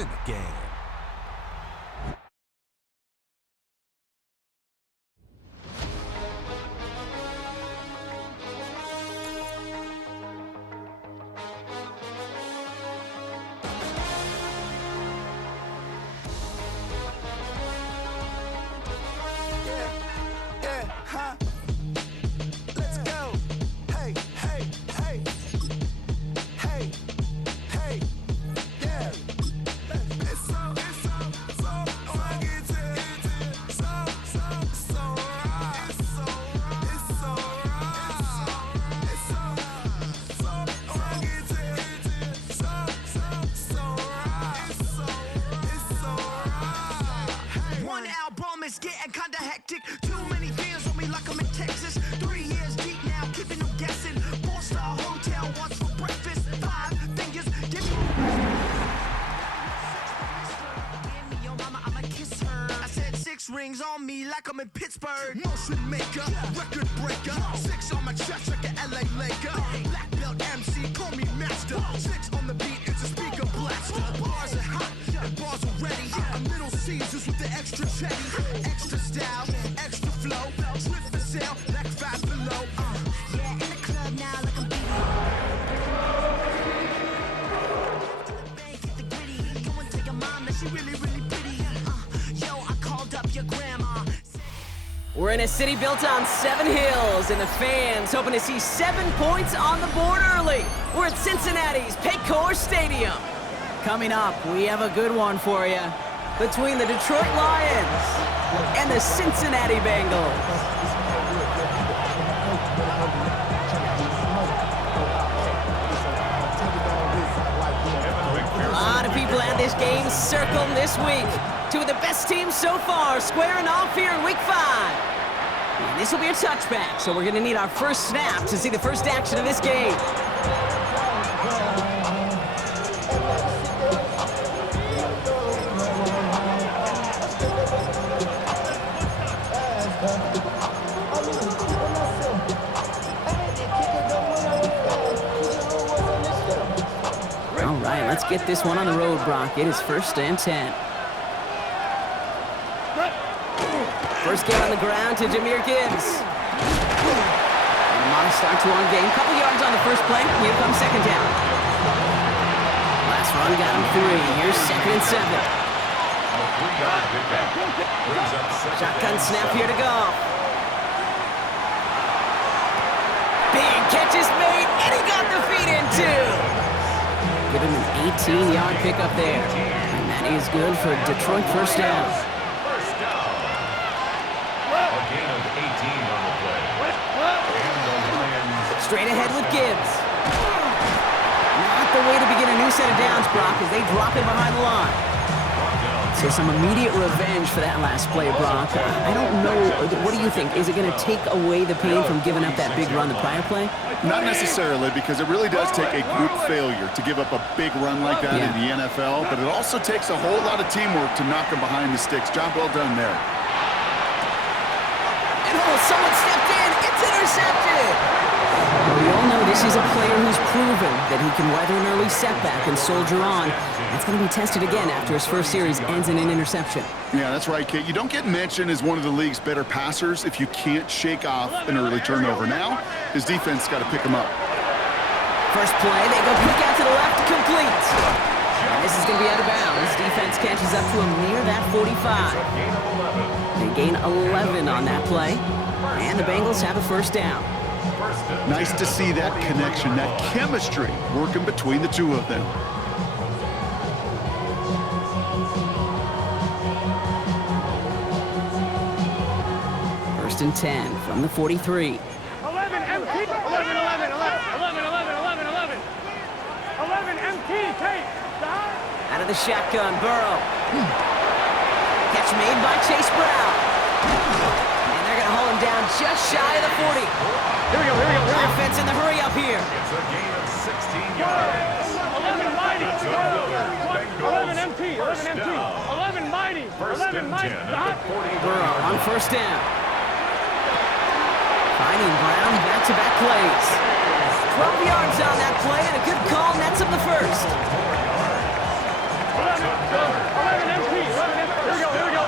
in the game. It's getting kinda hectic. Too many fans on me like I'm in Texas. 3 years deep now, keeping them guessing. 4-star hotel, what's for breakfast? 5 fingers, give me. Give me your mama, I'ma kiss her. I said 6 rings on me like I'm in Pittsburgh. Motion maker, record breaker. 6 on my chest like an LA Laker. Black belt MC, call me master. 6 on the beat, it's a speaker blaster. Bars are hot, and bars are ready. I'm Little Caesars with the extra chetty. Extra style, extra flow. Slip for sale, like 5 below. Yeah, in the club now, like I'm beating. To the bank, hit the gritty. Go and tell your mom that she really, really pretty. Yo, I called up your grandma. We're in a city built on 7 hills, and the fans hoping to see 7 points on the board early. We're at Cincinnati's Paycor Stadium. Coming up, we have a good one for you. Between the Detroit Lions and the Cincinnati Bengals. A lot of people at this game circled this week. 2 of the best teams so far squaring off here in Week 5. And this will be a touchback, so we're going to need our first snap to see the first action of this game. All right, let's get this one on the road, Brock. It is 1st and 10. First get on the ground to Jahmyr Gibbs. And a modest start to our game. Couple yards on the first play. Here comes second down. Last run got him 3. Here's 2nd and 7. Shotgun snap here to go. Big catch is made, and he got the feet in too. Give him an 18-yard pickup there. And that is good for Detroit first down. Straight ahead with Gibbs. Not the way to begin a new set of downs, Brock, as they drop it behind the line. So some immediate revenge for that last play, Brock. I don't know. What do you think? Is it going to take away the pain from giving up that big run the prior play? Not necessarily, because it really does take a group failure to give up a big run like that in the NFL, but it also takes a whole lot of teamwork to knock them behind the sticks. Job well done there. And someone stepped in. It's intercepted. Well, we all know this is a player who's proven that he can weather an early setback and soldier on. That's going to be tested again after his first series ends in an interception. Yeah, that's right, Kate. You don't get mentioned as one of the league's better passers if you can't shake off an early turnover. Now, his defense got to pick him up. First play, they go quick out to the left, complete. And this is going to be out of bounds. Defense catches up to him near that 45. They gain 11 on that play. And the Bengals have a first down. Nice to see that connection, that chemistry working between the two of them. First and 10 from the 43. 11 empty. 11, 11, 11, 11, 11, 11, 11. 11 empty. Take. Out of the shotgun, Burrow. Catch made by Chase Brown. And they're going to hold him down just shy of the 40. Here we go, here we go, here we go. Offense in the hurry up here. It's a gain of 16 yards. 11 mighty. 11 empty. 11 empty. 11 mighty. 11 mighty. Burrow on first down. Finding Brown back-to-back plays. 12 yards on that play and a good call nets up the first. empty. 11 empty. Here we go.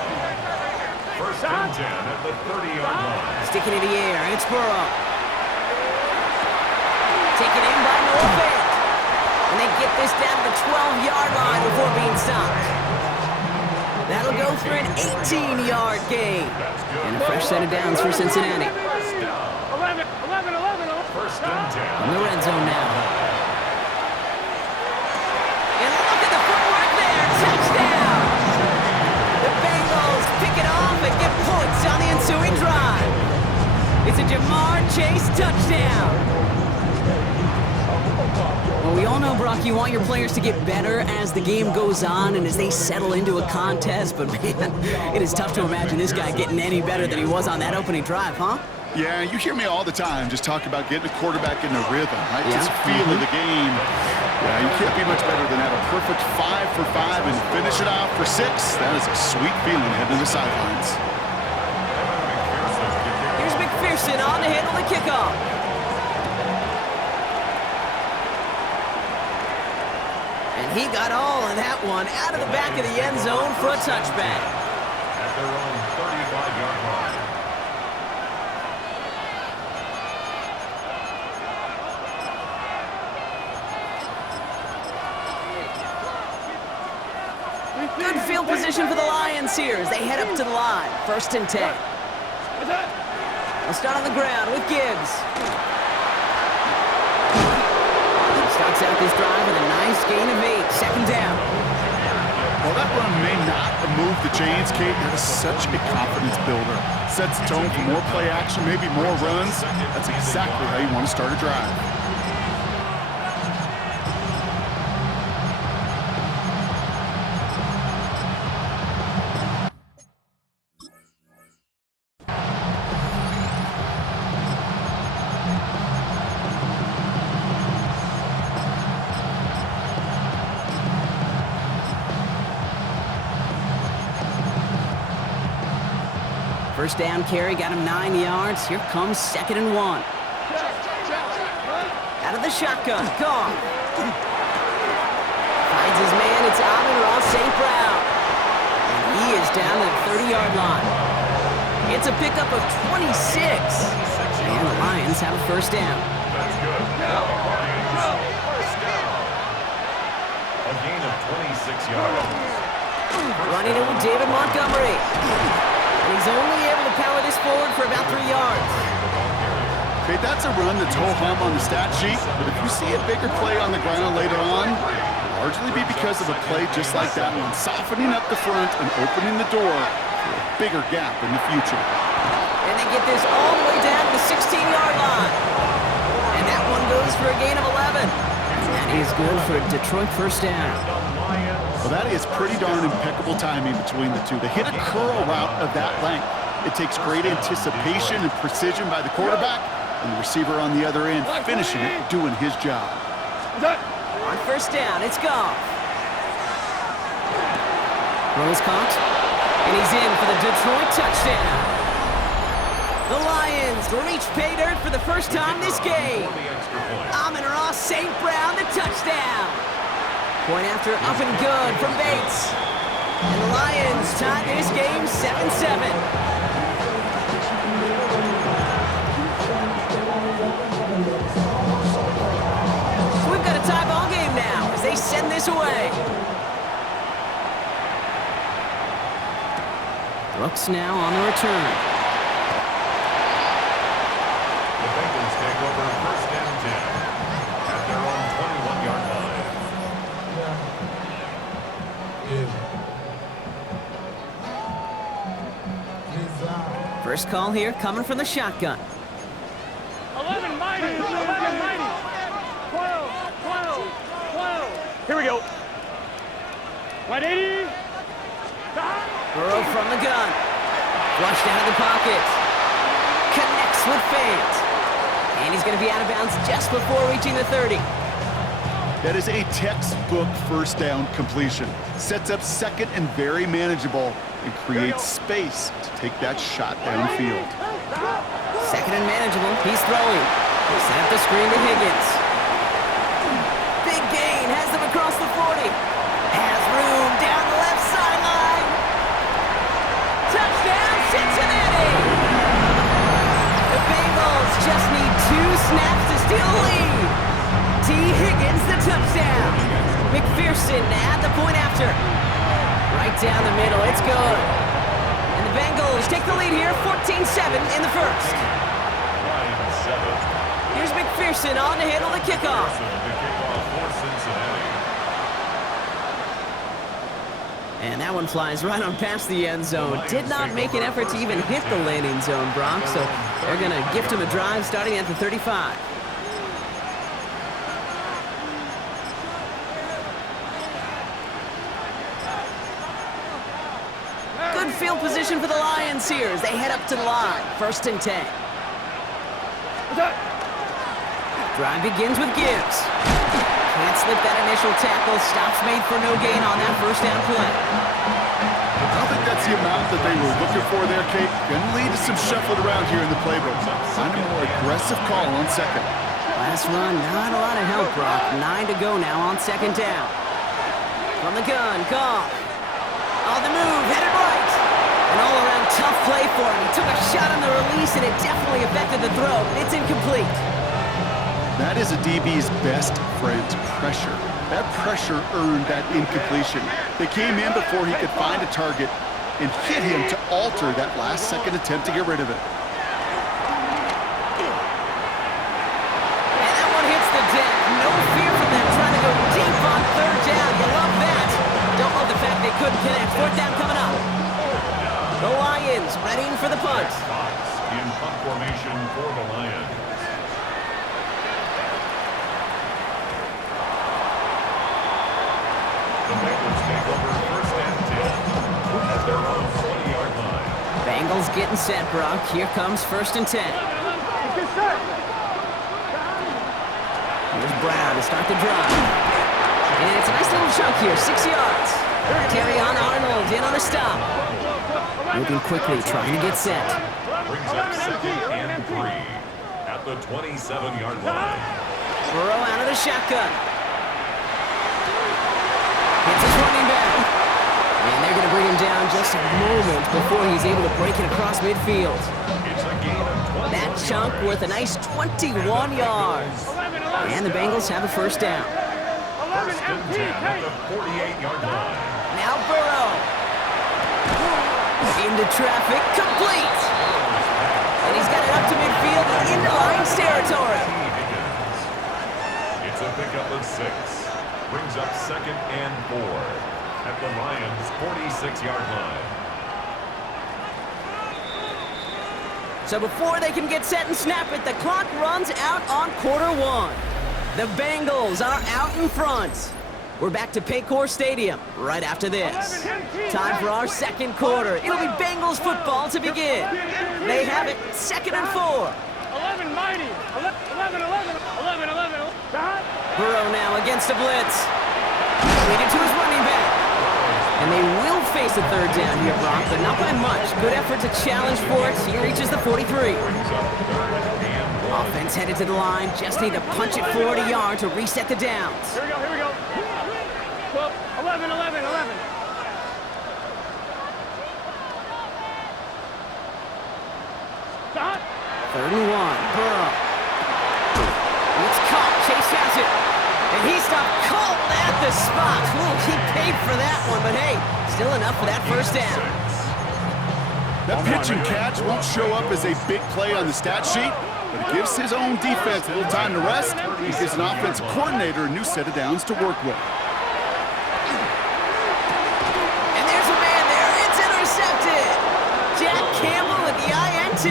First and 10 at the 30-yard line. Sticking in the air, it's Burrow. Taken in by Noah Fant. And they get this down to the 12-yard line before being stopped. That'll go for an 18-yard gain. And a fresh set of downs for Cincinnati. 11. First and 10. In the red zone now. And look at the footwork there. Touchdown! The Bengals pick it off and get points on the ensuing drive. It's a Jamar Chase touchdown. Well, we all know, Brock, you want your players to get better as the game goes on and as they settle into a contest, but man, it is tough to imagine this guy getting any better than he was on that opening drive, huh? Yeah, you hear me all the time just talk about getting a quarterback in a rhythm, right? Yeah. Just feel of the game. Yeah, you can't be much better than that. A perfect 5 for 5 and finish it off for 6. That is a sweet feeling heading to the sidelines. Here's McPherson on to handle the kickoff. And he got all of that one out of the back of the end zone for a touchback. At their own 35-yard line. Good field position for the Lions here as they head up to the line. First and 10. They'll start on the ground with Gibbs. He starts out this drive with a nice gain of 8. Second down. While that run may not move the chains, Kate, that is such a confidence builder. Sets the tone for more play action, maybe more runs. That's exactly how you want to start a drive. First down carry, got him 9 yards. Here comes 2nd and 1. Out of the shotgun, Goff. Finds his man, it's Amon-Ra St. Brown. And he is down to the 30-yard line. It's a pickup of 26. And the Lions have a first down. That's good. First down. A gain of 26 yards. Running it with David Montgomery. And he's only able to power this forward for about 3 yards. Okay, that's a run that's ho-hum on the stat sheet, but if you see a bigger play on the ground later on, it'll largely be because of a play just like that one, softening up the front and opening the door for a bigger gap in the future. And they get this all the way down to the 16-yard line. And that one goes for a gain of 11. And that is good for a Detroit first down. Well, that is pretty darn impeccable timing between the two. They hit a curl route of that length. It takes great anticipation and precision by the quarterback, and the receiver on the other end finishing it, doing his job. On first down, it's Goff. Throws caught, and he's in for the Detroit touchdown. The Lions reach pay dirt for the first time this game. Amon-Ra St. Brown, the touchdown. Point after up and good from Bates. And the Lions tie this game 7-7. So we've got a tie ball game now as they send this away. Brooks now on the return. The Bengals take over first and 10 at their own 21-yard line. First call here coming from the shotgun. 11 mighty. 11 mighty. 12. Here we go. 180. Burrow from the gun. Flushed out of the pocket. Connects with Fant. And he's going to be out of bounds just before reaching the 30. That is a textbook first down completion. Sets up second and very manageable and creates space to take that shot downfield. Second and manageable. He's throwing. He set up the screen to Higgins. Big gain. Has them across the 40. Has room snaps to steal the lead. T. Higgins, the touchdown. McPherson at the point after. Right down the middle, it's good. And the Bengals take the lead here, 14-7 in the first. Here's McPherson on to handle the kickoff. And that one flies right on past the end zone. Did not make an effort to even hit the landing zone, Brock, so they're going to gift him a drive starting at the 35. Good field position for the Lions here as they head up to the line. 1st and 10. Drive begins with Gibbs. Can't slip that initial tackle. Stops made for no gain on that first down play. I don't think that's the amount that they were looking for there, Kate. Going to lead to some shuffling around here in the playbook. Find a more aggressive call on second. Last run, not a lot of help, Brock. 9 to go now on 2nd down. From the gun, Goff. On the move, headed right. An all-around tough play for him. He took a shot on the release, and it definitely affected the throw. It's incomplete. That is a DB's best friend, pressure. That pressure earned that incompletion. They came in before he could find a target and hit him to alter that last-second attempt to get rid of it. And that one hits the deck. No fear from them trying to go deep on 3rd down. You love that. Don't love the fact they couldn't connect. 4th down coming up. The Lions readying for the punt. In punt formation for the Lions. The Bengals take over 1st and 10 at their own 20-yard line. Bengals getting set, Brock. Here comes 1st and 10. Here's Brown to start the drive. And it's a nice little chunk here, 6 yards. Terry on Arnold in on the stop. Moving quickly, trying to get set. Brings up 2nd and 3 at the 27-yard line. Burrow out of the shotgun. Hits his running back. And they're going to bring him down just a moment before he's able to break it across midfield. It's a gain of 20. That chunk worth a nice 21 yards. And the Bengals have a 1st down. 1st and 10 at the 48-yard line. Now Burrow. Into traffic, complete. And he's got it up to midfield and into Lions territory. It's a pickup of 6. Brings up 2nd and 4 at the Lions' 46-yard line. So before they can get set and snap it, the clock runs out on Q1. The Bengals are out in front. We're back to Paycor Stadium right after this. Time for our 2nd quarter. It'll be Bengals football to begin. They have it, 2nd and 4. 11 mighty. 11. Burrow now against a blitz. Leading to his running back. And they will face a 3rd down here, Brock, but not by much. Good effort to challenge for it. He reaches the 43. Offense headed to the line. Just need to punch it forward a yard to reset the downs. Here we go. 11. Stop. 3rd and 1. Burrow. It's caught. Chase has it. And he stopped cold at the spot. Ooh, he paid for that one, but hey, still enough for that 1st down. That pitch and catch won't show up as a big play on the stat sheet, but it gives his own defense a little time to rest. He gives an offensive coordinator a new set of downs to work with. And there's a man there. It's intercepted. Jack Campbell with the INT.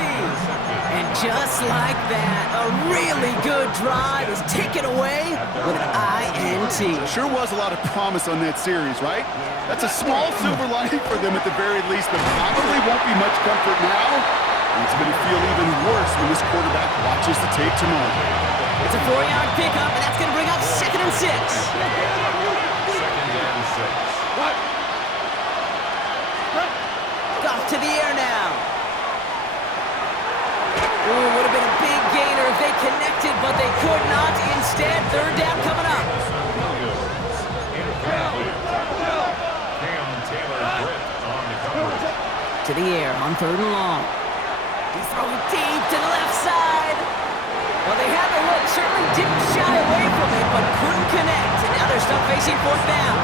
And just like that, a really good drive is taken away with an INT. Sure was a lot of promise on that series, right? That's a small silver lining for them at the very least, but probably won't be much comfort now. And it's going to feel even worse when this quarterback watches the tape tomorrow. It's a 4-yard pickup, and that's going to bring up 2nd and 6. 2nd and 6. Off to the air now. Ooh, would have been a big gainer if they connected, but they could not. Instead, 3rd down coming up. To the air on 3rd and long. He's throwing deep to the left side. Well, they had the connect, and now they're still facing fourth down.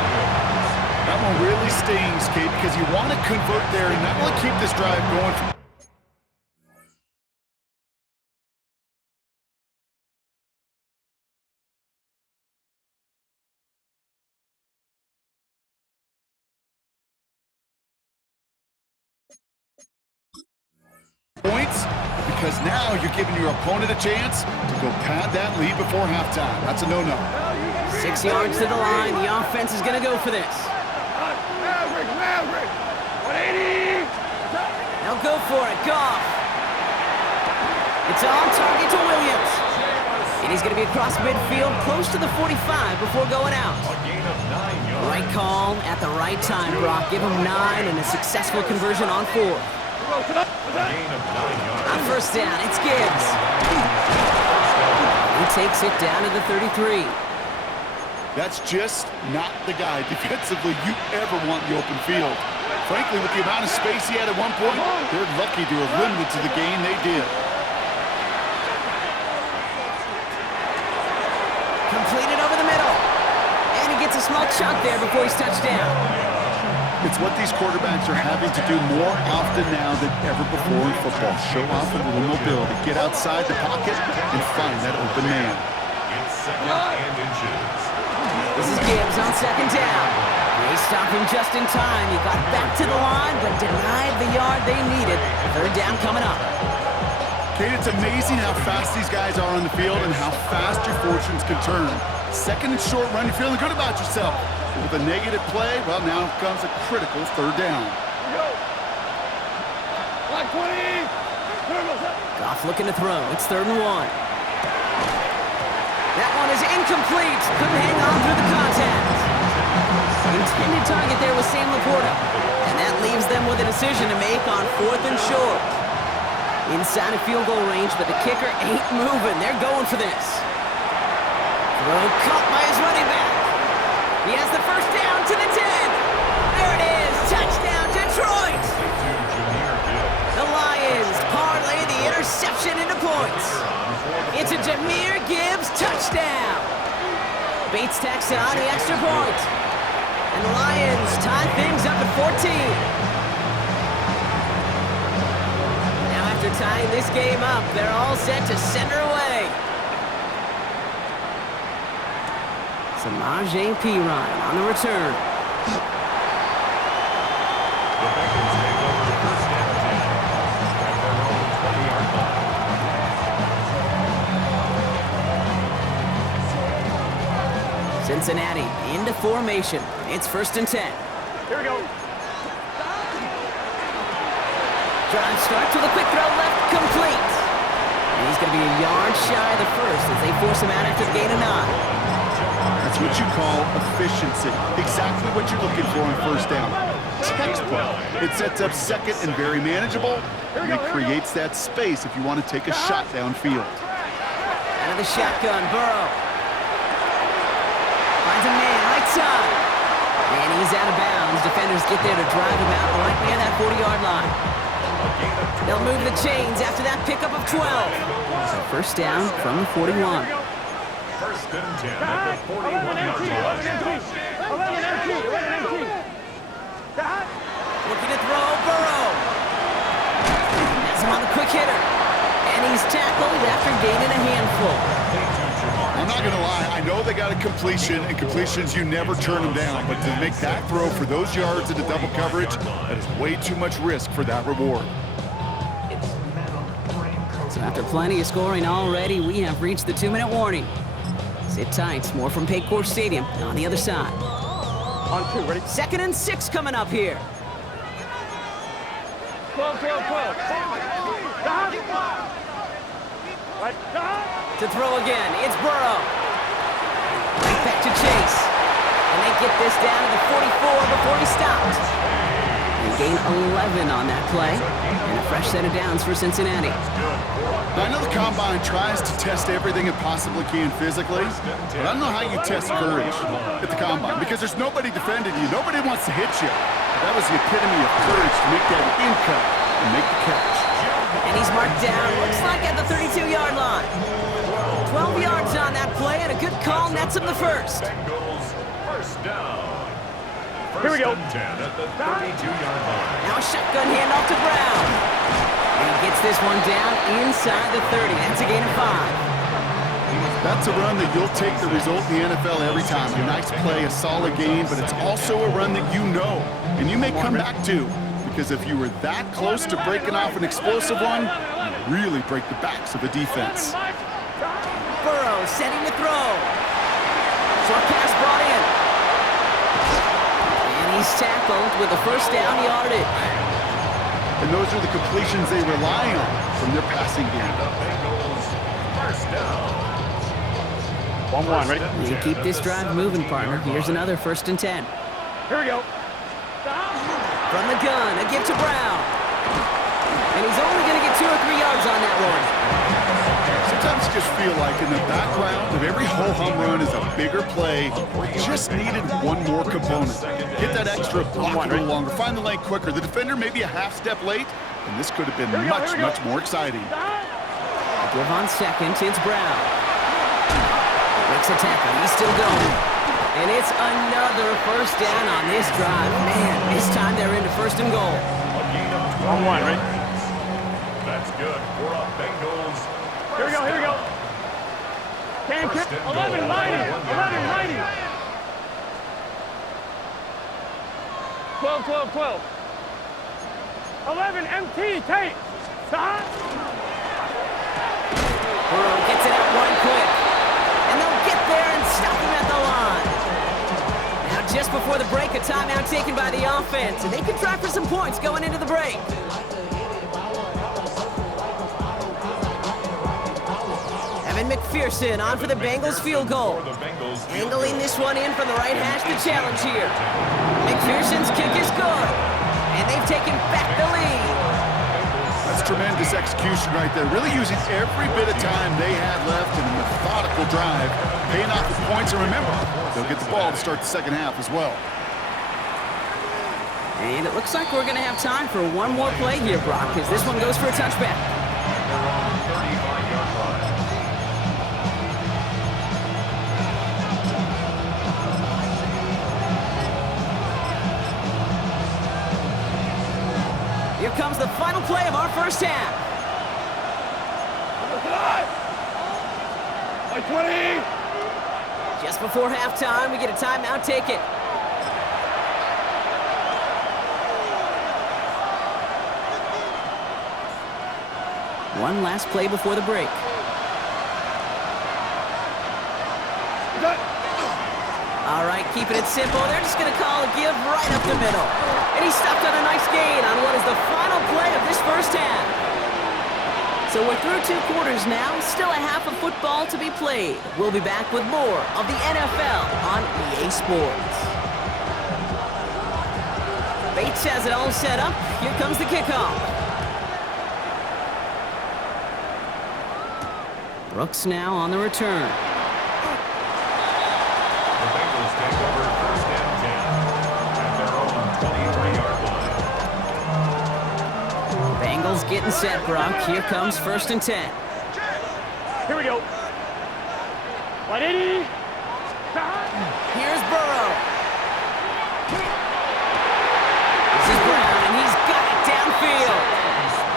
That one really stings, Kate, because you want to convert there and not only keep this drive going. Points, because now you're giving your opponent a chance to go pad that lead before halftime. That's a no-no. 6 yards to the line. The offense is going to go for this. Maverick! 180! They'll go for it. Goff. It's on target to Williams. And he's going to be across midfield, close to the 45 before going out. A gain of 9 yards. Right call at the right time, Brock. Give him 9 and a successful conversion on 4. A gain of 9 yards. On first down, it's Gibbs. He takes it down to the 33. That's just not the guy defensively you ever want in the open field. Frankly, with the amount of space he had at one point, they're lucky to have limited to the gain they did. Completed over the middle. And he gets a small chunk there before he's touched down. It's what these quarterbacks are having to do more often now than ever before in football. Show off a little mobility, get outside the pocket, and find that open man. It's second and inches. This is Gibbs on second down. They stop him just in time. He got back to the line, but denied the yard they needed. Third down coming up. Kate, it's amazing how fast these guys are on the field and how fast your fortunes can turn. Second and short run, you're feeling good about yourself. With a negative play, well, now comes a critical third down. Block 20! Goff looking to throw. It's 3rd and 1. That one is incomplete. Couldn't hang on through the contact. Intended target there was Sam Laporta. And that leaves them with a decision to make on 4th and short. Inside of field goal range, but the kicker ain't moving. They're going for this. Throw caught by his running back. He has the first down to the 10. There it is. Touchdown, Detroit. The Lions parlay the interception into points. It's a Jahmyr Gibbs touchdown. Bates tacks on the extra point. And the Lions tie things up at 14. Now after tying this game up, they're all set to send her away. Samaje Perine on the return. The Bengals take over first and 10 at their own 20-yard line. Cincinnati into formation. It's 1st and 10. Here we go. Drive starts with a quick throw left, complete. And he's going to be a yard shy of the first as they force him out after the gain of 9. That's what you call efficiency. Exactly what you're looking for on first down. Textbook. It sets up second and very manageable, and it creates that space if you want to take a shot downfield. Out of the shotgun, Burrow. Finds a man, right side. And he's out of bounds. Defenders get there to drive him out right near that 40-yard line. They'll move the chains after that pickup of 12. So first down from the 41. First and 10 at the 41-yard line. 11 empty. Looking to throw, Burrow. Has him on the quick hitter. And he's tackled after gaining a handful. I'm not going to lie. I know they got a completion, and completions, you never turn them down. But to make that throw for those yards into double coverage, that is way too much risk for that reward. So after plenty of scoring already, we have reached the 2-minute warning. Sit tight. More from Paycor Stadium on the other side. On 2, ready? 2nd and 6 coming up here. 12. To throw again, it's Burrow. Right back to Chase. And they get this down to the 44 before he stopped. They gain 11 on that play. And a fresh set of downs for Cincinnati. Now, I know the Combine tries to test everything it possibly can physically, but I don't know how you test courage at the Combine, because there's nobody defending you. Nobody wants to hit you. That was the epitome of courage to make that in cut and make the catch. And he's marked down, looks like at the 32-yard line. 12 yards on that play, and and a good call nets him the first. Bengals first down. Here we go. First and 10 at the 32-yard line. Now shotgun handoff to Brown. And he gets this one down inside the 30. That's a gain of 5. That's a run that you'll take the result in the NFL every time. A nice play, a solid game, but it's also a run that you know and you may come back to, because if you were that close to breaking off an explosive one, you really break the backs of a defense. Burrow setting to throw. Short pass brought in. And he's tackled with a first down yardage. And those are the completions they rely on from their passing game. The Bengals first down. 1-1, ready? You keep this drive moving, partner. Here's another 1st and 10. Here we go. From the gun, a give to Brown. And he's only going to get 2 or 3 yards on that one. Sometimes you just feel like in the background of every ho-hum run is a bigger play. Just needed one more component. Get that extra block a little longer. Find the lane quicker. The defender may be a half step late, and this could have been much more exciting. Give on second, it's Brown. Breaks a tackle, he's still going. And it's another first down on this drive. Man, this time they're into 1st and goal. A gain of 1-1, right? That's good for a Bengals. Here we go, here we go. Can First and goal. 11 mighty, 11 mighty. 12, 12, 12. 11 MT, Tate. Burrow gets it out one quick. And they'll get there and stop him at the line. Now just before the break, a timeout taken by the offense. And they can try for some points going into the break. Evan McPherson on for the Bengals field goal. Angling this one in from the right hash to challenge here. McPherson's kick is good. And they've taken back the lead. That's tremendous execution right there. Really using every bit of time they had left in a methodical drive, paying off the points. And remember, they'll get the ball to start the second half as well. And it looks like we're going to have time for one more play here, Brock, because this one goes for a touchback. Here comes the final play of our first half. By 20. Just before halftime, we get a timeout taken. One last play before the break. All right, keeping it simple. They're just going to call a give right up the middle. And he stopped on a nice gain on what is the final play of this first half. So we're through 2 quarters now. Still a half of football to be played. We'll be back with more of the NFL on EA Sports. Bates has it all set up. Here comes the kickoff. Brooks now on the return. The Bengals take over 1st and 10 at their own 23-yard line. Bengals getting set, Brock. Here comes 1st and 10. Here we go. 180. Here's Burrow. This is Brown, and he's got it downfield.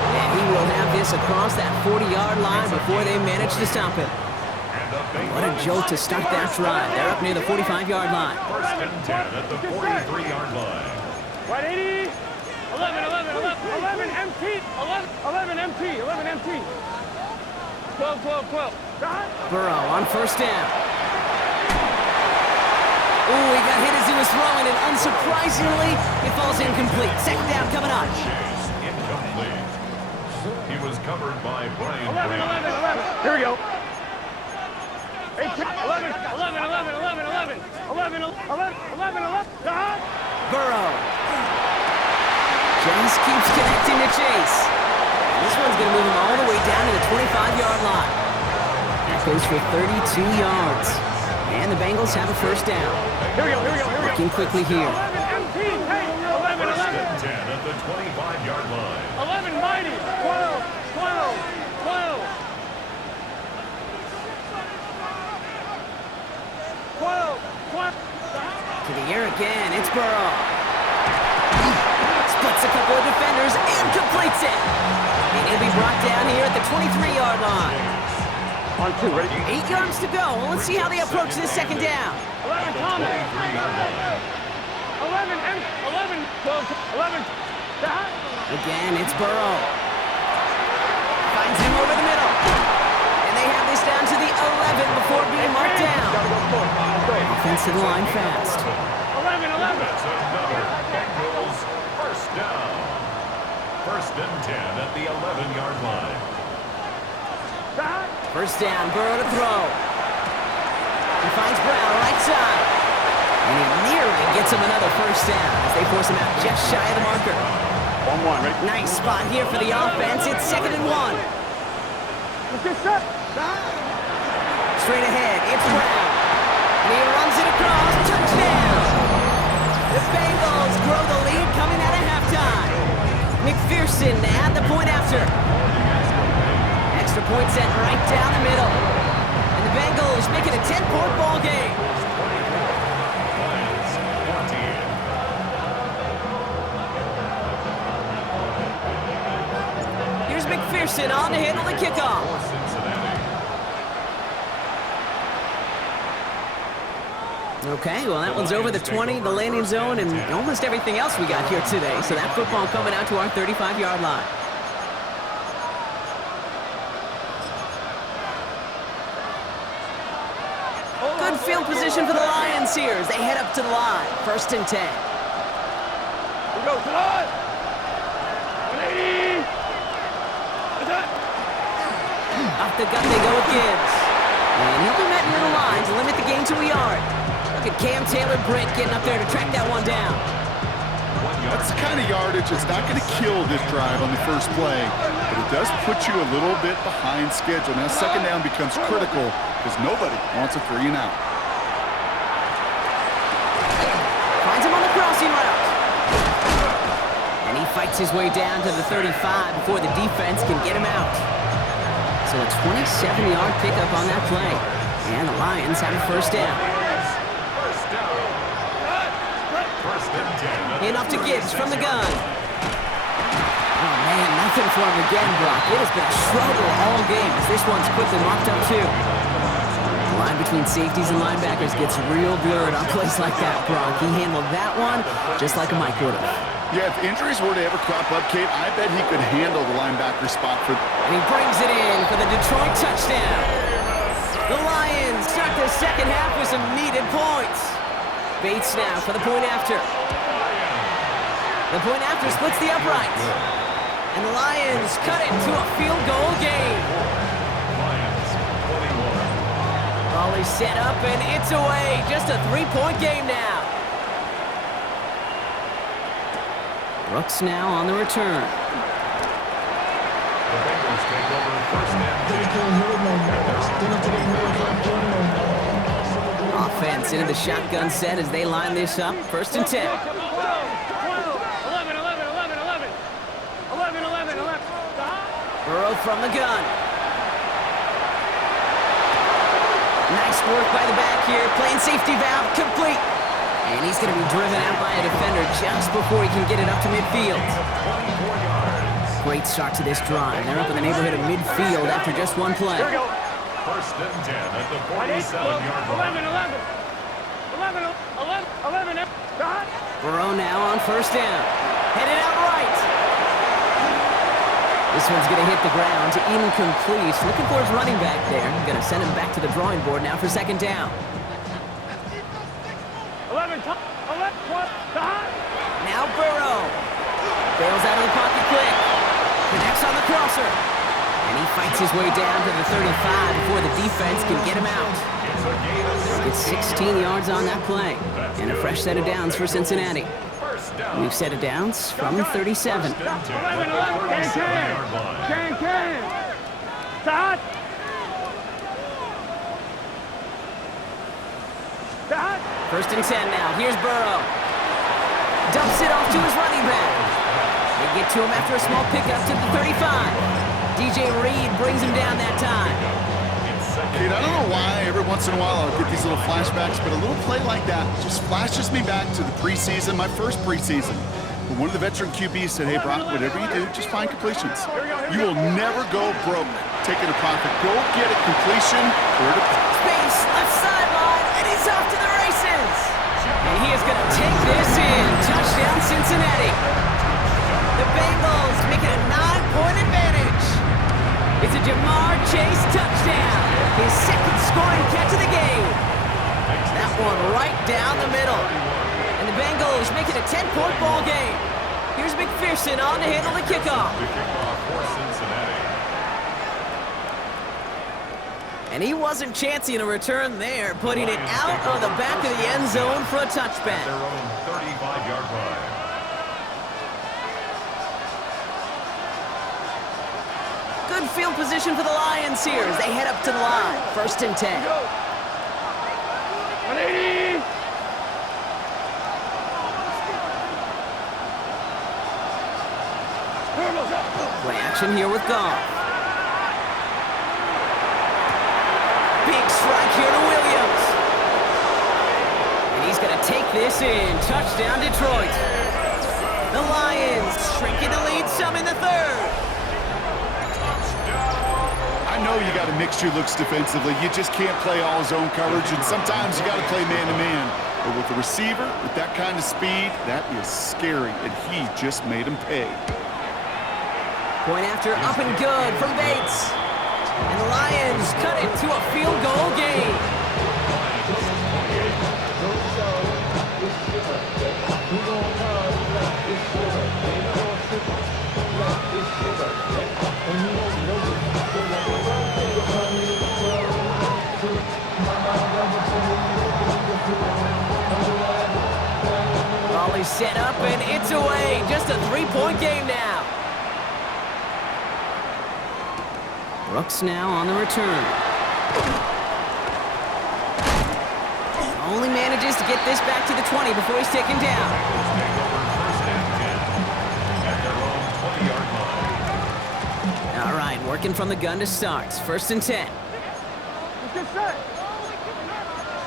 And he will have this across that 40-yard line before they manage to stop him. What a jolt to start that drive. They're up near the 45-yard line. 1st and 10 at the 43-yard line. 180. 11, 11, 11, 11 MT. 11 MT. 11 MT. 12, 12, 12. Burrow on 1st down. Ooh, he got hit as he was throwing, and unsurprisingly, it falls incomplete. 2nd down coming up. Chase incomplete. He was covered by Brian 11, Brown. 11, 11. Here we go. 11, 11, 11, 11, 11. 11, 11, 11, 11. Burrow. Chase keeps connecting to Chase. This one's going to move him all the way down to the 25-yard line. That goes for 32 yards. And the Bengals have a 1st down. Here we go, here we go, here we go. Working quickly here. 11 MT, hey, 11, 1st 11. and 10 at the 25-yard line. 11 mighty, 12, 12, 12. To the air again, it's Burrow. Splits a couple of defenders and completes it. And he'll be brought down here at the 23-yard line. On 2, ready? 8 yards to go. Well, let's see how they approach this second down. 11, Thomas. 11, 12, 11. Again, it's Burrow. Finds him over the middle. And they have this down to the 11 before being marked down. Offensive line fast. 11. That's another Bengals first down. First and 10 at the 11-yard line. First down, Burrow to throw. He finds Brown right side. And he nearly gets him another first down as they force him out just shy of the marker. 1-1, ready? Nice spot here for the offense. It's 2nd and 1. Let's get set. Straight ahead, it's Brown. And he runs it across. Touchdown! The Bengals grow the lead coming out of halftime. McPherson to add the point after. Extra point sent right down the middle. And the Bengals make it a 10-point ball game. Lions 14. Here's McPherson on to handle the kickoff. For Cincinnati. Okay, well, that one's over the 20, the landing zone, and almost everything else we got here today. So that football coming out to our 35-yard line. Good field position for the Lions here as they head up to the line. 1st and 10. We go to the line. 180. Off the gut they go with Gibbs. And he'll be met near the line to limit the game to a yard. Look at Cam Taylor-Britt getting up there to track that one down. That's the kind of yardage that's not going to kill this drive on the first play, but it does put you a little bit behind schedule. Now, second down becomes critical because nobody wants a 3 and out. Finds him on the crossing route. And he fights his way down to the 35 before the defense can get him out. So a 27-yard pickup on that play. And the Lions have a first down. First down. First and 10. And off to Gibbs from the gun. Oh, man, nothing for him again, Brock. It has been a struggle all game as this one's quickly marked up, too. The line between safeties and linebackers gets real blurred on plays like that, Brock. He handled that one just like a Mike would have. Yeah, if injuries were to ever crop up, Kate, I bet he could handle the linebacker spot for... And he brings it in for the Detroit touchdown. The Lions start the second half with some needed points. Bates now for the point after. The point after splits the uprights. And the Lions cut it to a field goal game. Lions 21. Ball is set up and it's away. Just a 3-point game now. Brooks now on the return. The Bengals take over first and 10. Offense into the shotgun set as they line this up. 1st and 10. 11. Burrow from the gun. Nice work by the back here. Playing safety valve complete. And he's going to be driven out by a defender just before he can get it up to midfield. 24 yards. Great start to this drive. They're up in the neighborhood of midfield after just one play. Here we go. First and 10 at the 47-yard line. 11. Burrow now on 1st down. Headed out right. This one's going to hit the ground. Incomplete. Looking for his running back there. Going to send him back to the drawing board now for 2nd down. 11. Now Burrow. Bails out of the pocket quick. Connects on the crosser. And he fights his way down to the 35 before the defense can get him out. It's a gain of Gets 16 yards on that play. And a fresh set of downs for Cincinnati. first down. New set of downs from 37. First and 10 at the 47-yard line. Can. Start. Start. 1st and 10 now. Here's Burrow. Dumps it off to his running back. They get to him after a small pickup to the 35. DJ Reed brings him down that time. It's 2nd Kate, I don't know why every once in a while I'll get these little flashbacks, but a little play like that just flashes me back to the preseason, my first preseason. When one of the veteran QBs said, hey, Brock, whatever you do, just find completions. You will never go broke taking a profit. Go get a completion. Space, left sideline, and he's off to the races. And he is going to take this in. Touchdown, Cincinnati. The Bengals make it a 9-point advantage. It's a Jamar Chase touchdown. His second scoring catch of the game. That one right down the middle. And the Bengals make it a 10-point ball game. Here's McPherson on to handle the kickoff. The kickoff for Cincinnati. And he wasn't chancing a return there, putting it out of the back of the end zone for a touchback. Their own 35-yard line. Good field position for the Lions here as they head up to the line. 1st and 10. 180. Play action here with Goff. Big strike here to Williams. And he's going to take this in. Touchdown, Detroit. The Lions shrinking the lead some in the 3rd. I know you got to mix your looks defensively. You just can't play all zone coverage, and sometimes you got to play man-to-man. But with the receiver, with that kind of speed, that is scary, and he just made him pay. Point after up and good from Bates. And the Lions cut it to a field goal game. Volley set up and it's away. Just a 3-point game now. Brooks now on the return. Only manages to get this back to the 20 before he's taken down. All right, working from the gun to start. 1st and 10. Good set.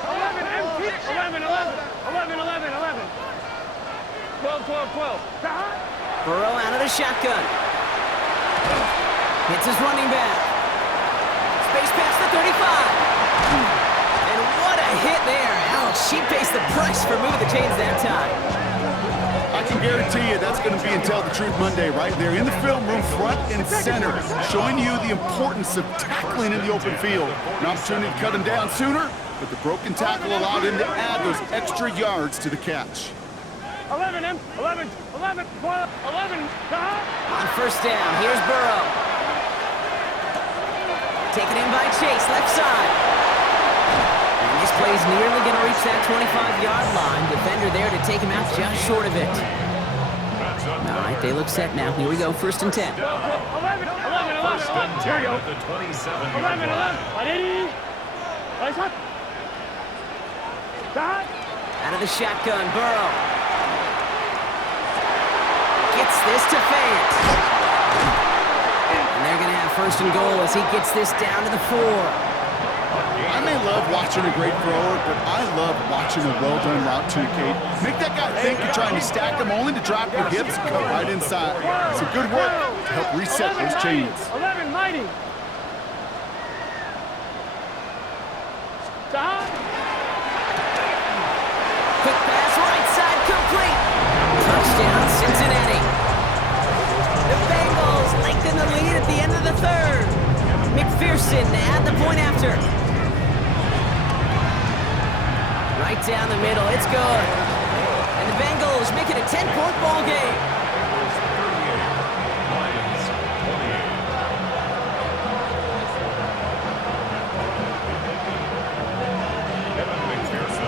11, empty. 11, 11. 11, 11, 11. 12, 12, 12. Burrow out of the shotgun. Hits his running back. Space past the 35. And what a hit there. Ouch, she pays the price for moving the chains that time. I can guarantee you that's going to be in Tell the Truth Monday right there in the film room, front and center, showing you the importance of tackling in the open field. An opportunity to cut him down sooner, but the broken tackle allowed him to add those extra yards to the catch. 11, 11, 11, 12, 11. On 1st down, here's Burrow. Taken in by Chase, left side. And this play's nearly going to reach that 25-yard line. Defender there to take him out just short of it. All right, they look set now. Here we go, 1st and 10. 11, 11, 11. Here we go. The 27. 11, 11. 180. Nice hot. Out of the shotgun, Burrow. Gets this to Fant. And they're going to have 1st and goal as he gets this down to the 4. I may love watching a great thrower, but I love watching a well-done route too, Kate. Make that guy think you're trying to stack him only to drop your hips and cut right inside. Some good work to help reset those chains. 11, mighty. Stop. Quick pass, right side, complete. Touchdown, Cincinnati. The Bengals lengthen the lead at the end of the 3rd. McPherson at the point after. Right down the middle, it's good. And the Bengals make it a 10-point ball game.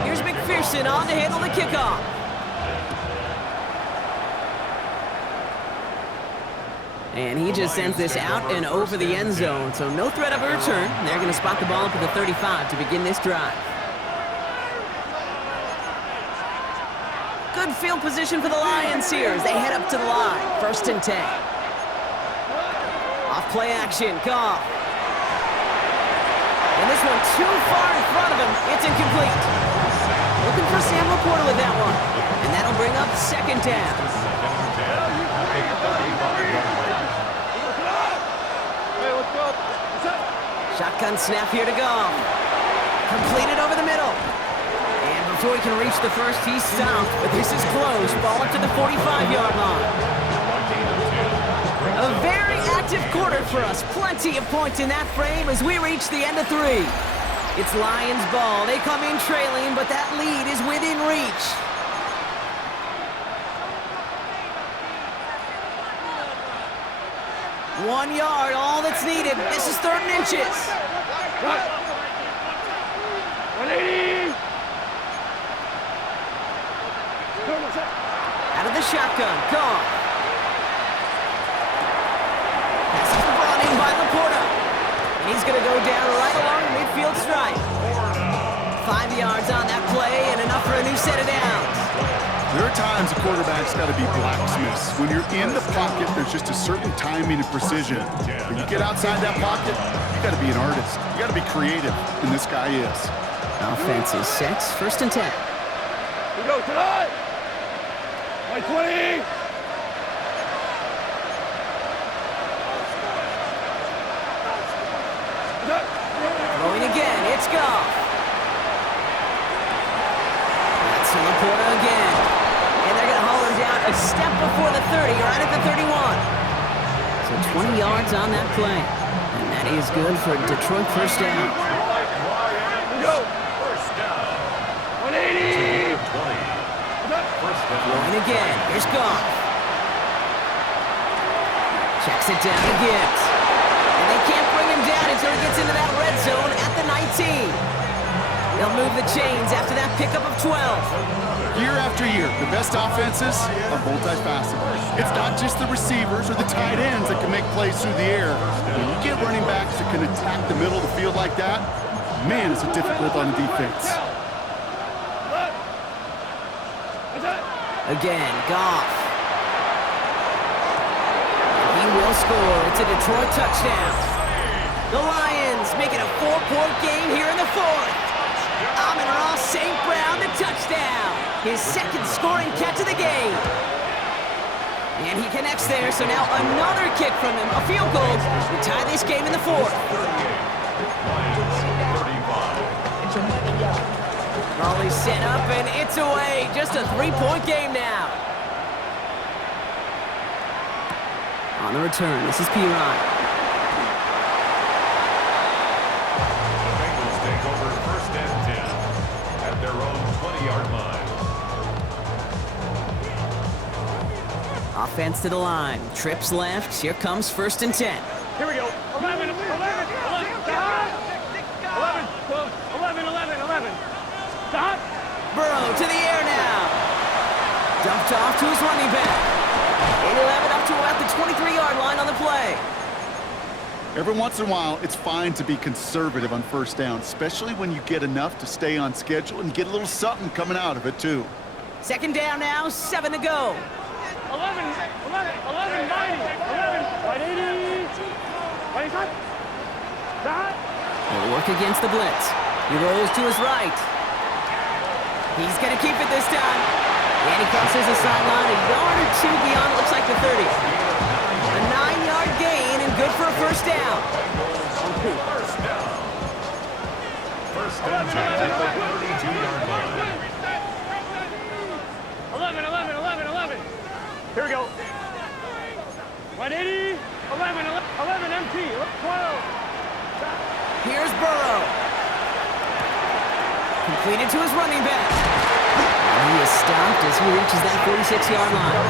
Here's McPherson on to handle the kickoff. And he just sends this out and over the end zone, so no threat of a return. They're going to spot the ball up at the 35 to begin this drive. Good field position for the Lions here as they head up to the line. 1st and 10. Off play action, Goff. And the throws one too far in front of him. It's incomplete. Looking for Sam Laporta with that one. And that'll bring up second down. Shotgun snap here to go. Completed over the middle. And before he can reach the first, he's stopped. But this is close. Ball up to the 45-yard line. A very active quarter for us. Plenty of points in that frame as we reach the end of 3. It's Lions ball. They come in trailing, but that lead is within reach. One yard, all that's needed. This is 3rd and inches. 180. Out of the shotgun, gone. Pass is brought in by Laporta. And he's going to go down right along the midfield stripe. 5 yards on that play and enough for a new set of downs. There are times a quarterback's got to be blacksmiths. When you're in the pocket, there's just a certain timing and precision. When you get outside that pocket, you got to be an artist. You got to be creative, and this guy is. Offense is set. 1st and 10. Here we go, tonight. 20. Throwing again, it's Goff. That's Laporta again. And they're going to haul him down a step before the 30, right at the 31. So 20 yards on that play. And that is good for Detroit first down. Go. First down. 180. Throwing again, here's Goff. Checks it down to Gibbs. And they can't bring him down until he gets into that red zone at the 19. They'll move the chains after that pickup of 12. Year after year, the best offenses are multifaceted. It's not just the receivers or the tight ends that can make plays through the air. When you get running backs that can attack the middle of the field like that, man, it's difficult on the defense. Again, Goff. He will score. It's a Detroit touchdown. The Lions make it a 4-point game here in the 4th. Amon-Ra St. Brown, the touchdown. His 2nd scoring catch of the game. And he connects there, so now another kick from him, a field goal, to tie this game in the 4th. Raleigh set up, and it's away. Just a 3-point game now. On the return, this is P-Ryan. Bengals take over 1st and 10 at their own 20-yard line. Offense to the line. Trips left. Here comes 1st and 10. Here we go. 11. 11. 11. Stop. Burrow to the air now. Dumped off to his running back. 8-11 up to about the 23-yard line on the play. Every once in a while, it's fine to be conservative on 1st down, especially when you get enough to stay on schedule and get a little something coming out of it, too. 2nd down now, 7 to go. 11. 90. 180. 25. Stop. They'll work against the blitz. He rolls to his right. He's going to keep it this time. And he crosses the sideline a yard or 2 beyond, looks like the 30. A 9-yard gain and good for a 1st down. First and 10 at the 32-yard line. 11. Here we go. 180. 11 empty. 12. Here's Burrow. Completed to his running back. And he is stopped as he reaches that 46-yard line.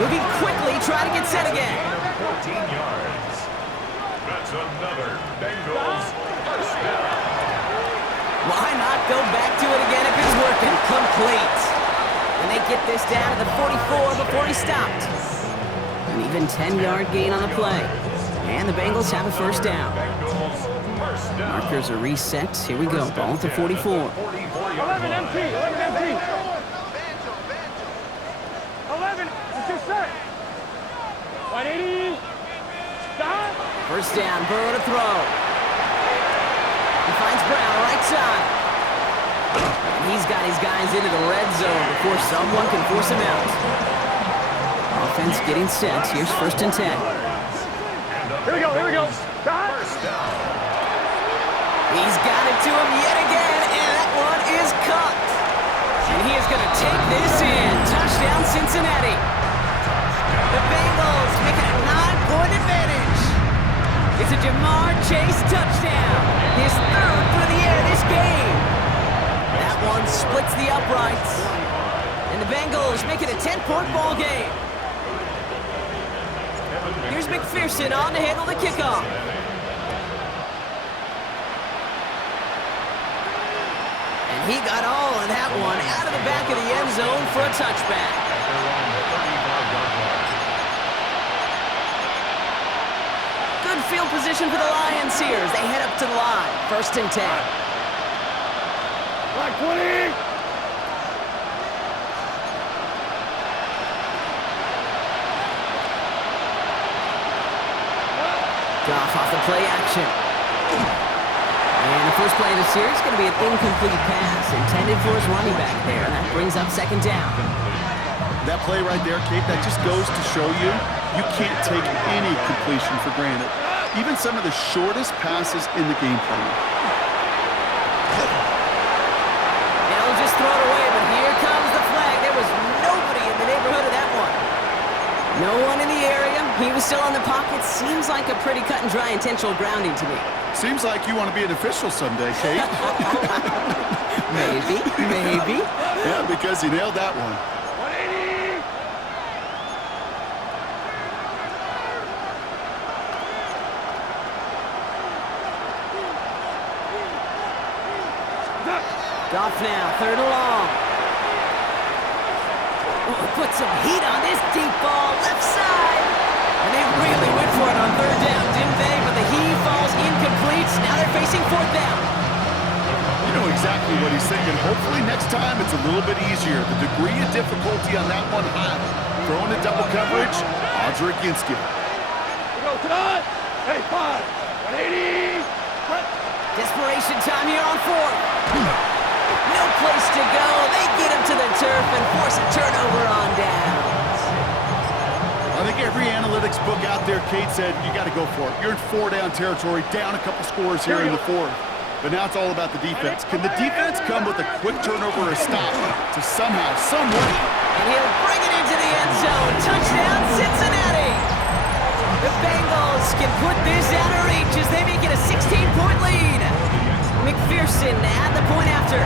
Moving quickly, try to get set again. 14 yards. That's another Bengals first down. Why not go back to it again if it's working? Complete. And they get this down to the 44 before he stopped. An even 10-yard gain on the play. And the Bengals have a 1st down. Markers are reset. Here we go. Ball at the 44. 11 empty. 11. Let's get set. 180. Stop. 1st down. Burrow to throw. finds Brown right side. And he's got his guys into the red zone before someone can force him out. Offense getting set. Here's 1st and 10. Here we go, here we go. First down. He's got it to him yet again, and that one is caught. And he is going to take this in. Touchdown, Cincinnati. The Bengals make it a 9-point advantage. It's a Jamar Chase touchdown. His 3rd for the air this game. That one splits the uprights. And the Bengals make it a 10-point ball game. Here's McPherson on to handle the kickoff. And he got all of that one out of the back of the end zone for a touchback. Good field position for the Lions here as they head up to the line. 1st and 10. Like 20. Goff off the play action. And the first play of the series is going to be an incomplete pass intended for his running back there. And that brings up 2nd down. That play right there, Kate, that just goes to show you, you can't take any completion for granted. Even some of the shortest passes in the game plan. They'll just throw it away, but here comes the flag. There was nobody in the neighborhood of that one. No one in the area. He was still in the pocket. Seems like a pretty cut and dry intentional grounding to me. Seems like you want to be an official someday, Kate. Maybe. Yeah, because you nailed that one. 180. Goff now, 3rd and long. Oh, put some heat on this deep ball, left side. And they really went for it on 3rd down, didn't they? But the heave falls incomplete. Now they're facing 4th down. You know exactly what he's thinking. Hopefully next time it's a little bit easier. The degree of difficulty on that one high. Throwing in double coverage, odds are against you. We go tonight. Hey, 5. 180. Desperation time here on 4th. No place to go. They get him to the turf and force a turnover on downs. I think every analytics book out there, Kate, said you got to go for it. You're in 4-down territory, down a couple scores here in the 4th. But now it's all about the defense. Can the defense come with a quick turnover or a stop to somehow, some way? And he'll bring it into the end zone. Touchdown, Cincinnati. The Bengals can put this out of reach as they make it a 16-point lead. McPherson at the point after.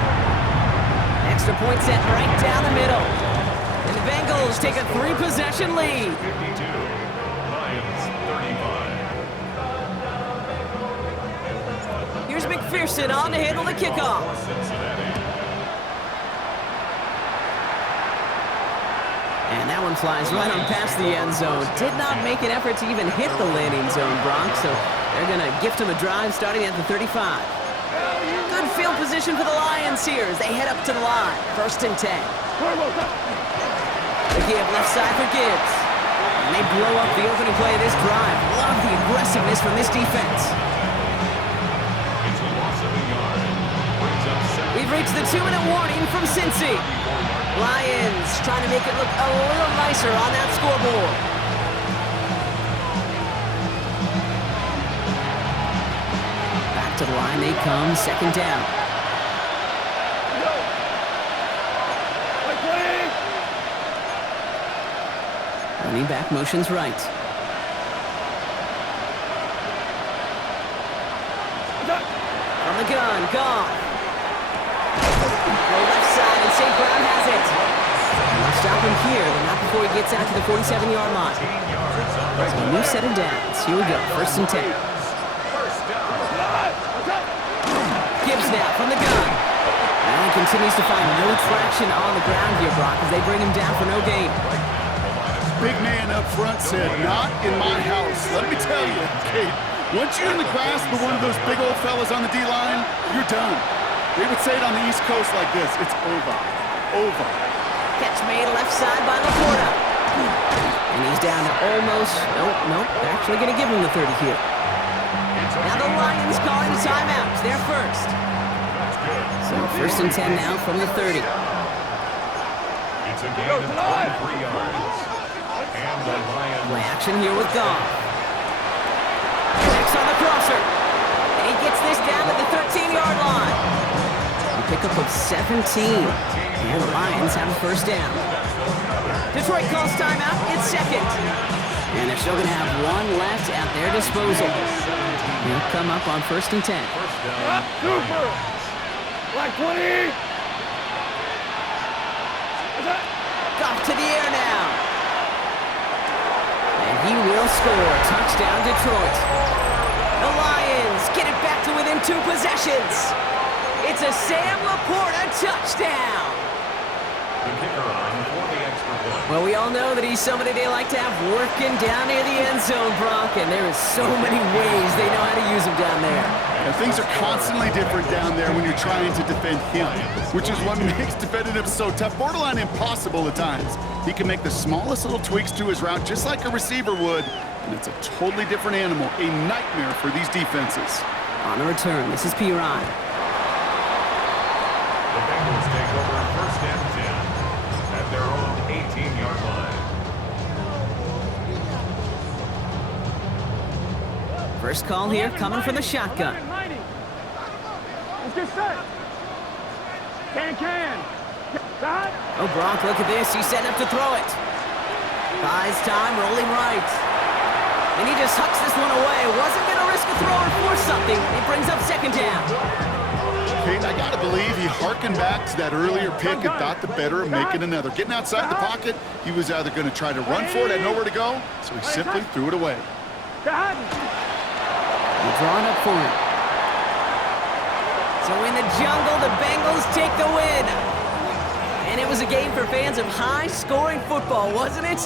Extra point set right down the middle. And the Bengals take a 3-possession lead. 52. Lions 35. Here's McPherson on to handle the kickoff. And that one flies right on past the end zone. Did not make an effort to even hit the landing zone, Bronx, so they're going to gift him a drive starting at the 35. Good field position for the Lions here as they head up to the line. 1st and 10. The give left side for Gibbs. And they blow up the opening play of this drive. Love the aggressiveness from this defense. It's a loss of a yard. Brings up 7. We've reached the 2-minute warning from Cincy. Lions trying to make it look a little nicer on that scoreboard. Back to the line they come, 2nd down. Running back motions right. From the gun, Goff. Go left side, and St. Brown has it. And they'll stop him here, but not before he gets out to the 47-yard line. So a new set of downs. Here we go, 1st and 10. Gibbs now from the gun. And he continues to find no traction on the ground here, Brock, as they bring him down for no gain. Big man up front said, not in my house. Let me tell you, Kate, once you're in the grasp of one of those big old fellas on the D-line, you're done. They would say it on the East Coast like this, it's over. Over. Catch made left side by Laporta. And he's down to almost, nope, they're actually going to give him the 30 here. Now the Lions calling a timeout. They're first. So first and 10 now from the 30. It's a gain of 23 yards. And the Lions. Play action here with Goff. Next on the crosser. And he gets this down to the 13-yard line. A pickup of 17. And the Lions have a first down. Detroit calls timeout. It's second. And they're still going to have one left at their disposal. They'll come up on first and 10. Super! Like 20! Goff to the air now. And he will score. Touchdown, Detroit. The Lions get it back to within 2 possessions. It's a Sam Laporta touchdown. The kicker on for the extra point. Well, we all know that he's somebody they like to have working down near the end zone, Brock, and there is so many ways they know how to use him down there. And things are constantly different down there when you're trying to defend him, which is what makes defending him so tough, borderline impossible at times. He can make the smallest little tweaks to his route just like a receiver would, and it's a totally different animal, a nightmare for these defenses. On the return, this is Piran. The Bengals take over first and 10 at their own 18-yard line. First call here coming from the shotgun. Let's get set. Can. Shot. Oh, Brock, look at this. He's setting up to throw it. Buys time, rolling right. And he just hucks this one away. Wasn't going to risk a throw or force something. It brings up second down. Kate, I got to believe he harkened back to that earlier pick and thought the better of making another. Getting outside the pocket, he was either going to try to run for it, had nowhere to go, so he simply threw it away. Shot. They're drawing up for him. So in the jungle, the Bengals take the win. And it was a game for fans of high-scoring football, wasn't it?